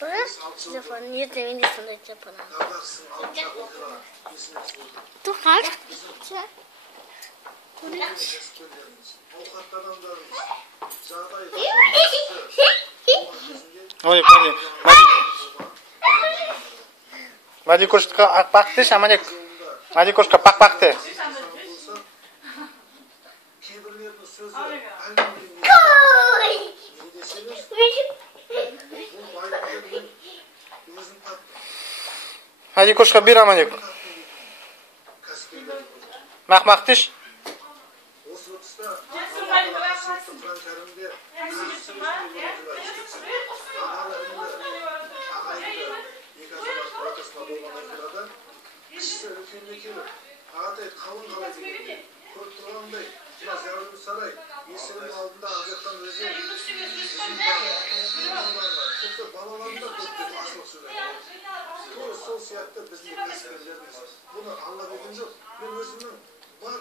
Bırak telefonu. Nerede ben de sana telefonu Dur kalk. Olik. Madi koşka ak baktı, şamanik. Madi koşka pak ағайынды екі азаматтың ортасында болған оқиғада кішісі сарай есігінің алдында тіпті балаларым да көп деп асылып сөйледі тура сол сияқты біздің кәсіпкерлеріміз бұны алла берген жоқ мен өзімнің бар.